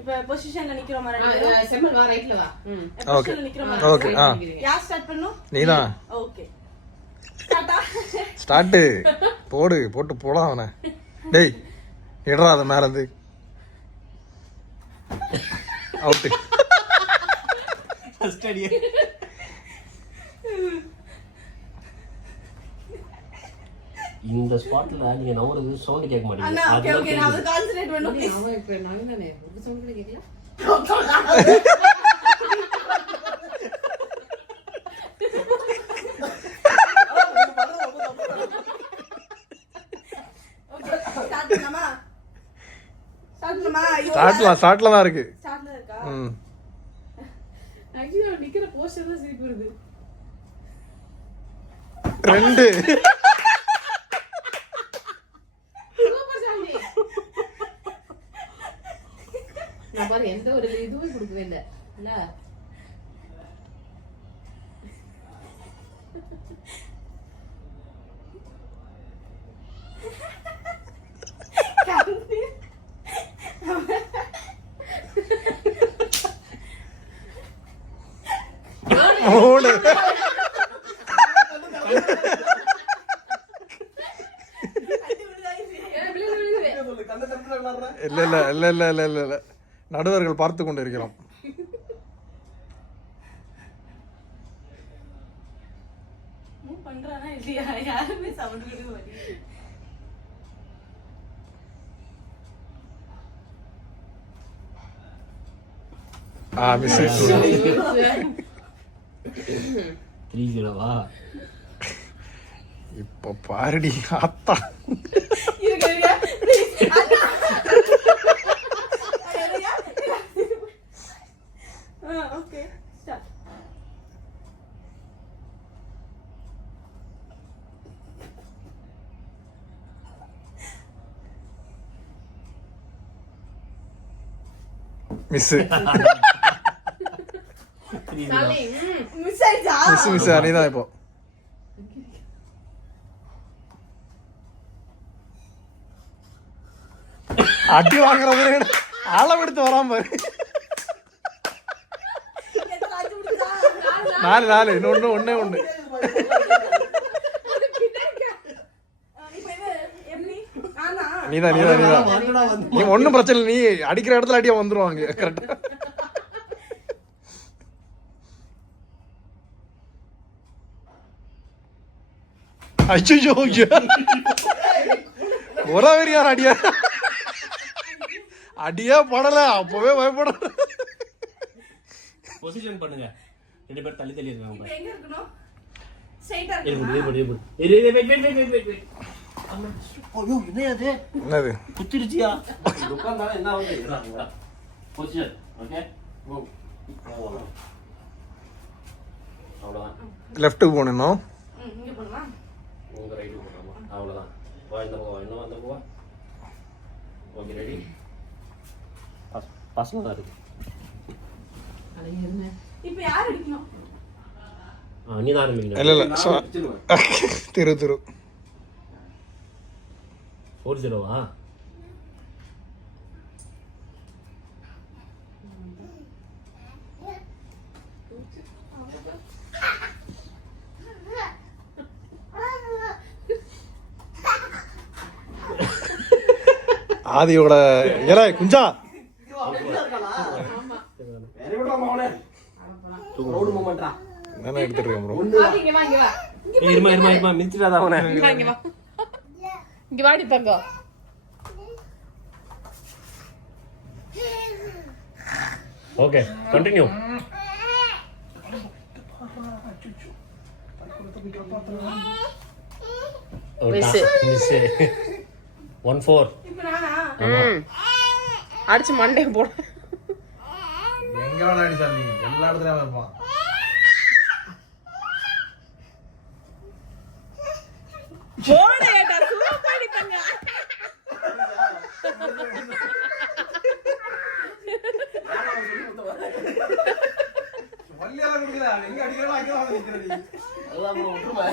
இப்ப பொசிஷன்ல நிக்கிறோம் மாதிரி செம்மல் வா ரைட்ல வா பொசிஷன்ல நிக்கிறோம் மாதிரி ஓகே யார் ஸ்டார்ட் பண்ணனும் நீதான் ஓகே ஸ்டார்ட் ஸ்டார்ட் போட்டு போலாம் அவனை டேய் இடறா அத மேல இருந்து அவுட் ஃபர்ஸ்ட் அடி இந்த ஸ்பாட்ல நீங்க நவறது சவுண்ட் கேட்க மாட்டீங்க அண்ணா ஓகே ஓகே நான் வந்து கான்சன்ட்ரேட் பண்ணனும் ப்ளீஸ் அவன் இப்ப நானே ஒரு சவுண்ட் கூட கேட்கல ஓகே ஸ்டார்ட் பண்ணலாமா ஸ்டார்ட்ல தான் இருக்கு ஸ்டார்ட்ல இருக்கா ஆக்சுவலி நிக்கிற போஸ்டர் தான் சிரிப்பு வருது 2 நான் பாரு எந்த ஒரு இதுவும் கொடுக்கவே இல்ல இல்ல இல்ல நடுவர்கள் பார்த்து கொண்டு இருக்கிறோம் மூவ் பண்றானா இல்லையா யாருமே சவுண்ட் கொடுக்க மாட்டீங்க மிஸ் 3-0 வா இப்போ பாருடி அத்தா இருங்க please Anna okay start miss miss ஆயிடுச்சா மிஸ் நீதான் இப்போ அடி வாங்குறது அளவெடுத்து வராம பாரு 4 ஒண்ணே நீதான் நீ ஒண்ணும் பிரச்சனை இல்லை. நீ அடிக்கிற இடத்துல அடியா வந்துருவாங்க கரெக்டா. அச்சோ ஒரே வெறியார் அடியா அடியா படல அப்பவே பயப்பட. பொசிஷன் பண்ணுங்க. 2 பேர் தள்ளி இருக்காங்க. இப்போ எங்க இருக்கணும்? ஸ்ட்ரைட்டா இருக்கணும். ஐயோ என்னது? என்னது? குத்திருச்சியா? உட்கார்ந்தா என்ன ஆகுது? பொசிஷன். ஓகே. கோ. அவ்வளவுதான். லெஃப்ட் போணும். இங்க போறலாம். உங்க ரைட் போறோமா? அவ்வளவுதான். வா இந்த பக்கம் இன்னும் அந்த பக்கம். Okay ready. பாஸ்ல தான் இருக்கு. இப்போ யார் அடிக்கணும்? நீ தான் ஆரம்பிக்கணும். இல்ல திரு 4-0வா? ஆதியோட ஏல குஞ்சா என்ன எடுத்துட்டு இருக்கேன் ப்ரோ. இருமா மிதிச்சிடாத அவனை. இங்க வாடி தங்க. Okay continue. மிஸ் 1-4. இப்போ நானா? அடிச்சு மண்டே போடு. எங்க வேணா அடி சாமி எல்லா இடத்துலயும் இருப்பான். போடேடா சூப்பர் அடிப்பங்க. வள்ளியால குடிக்கல எங்க அடிக்கறா அங்க வந்து நிக்குறடி. அதான் ப்ரோ விட்டுமா.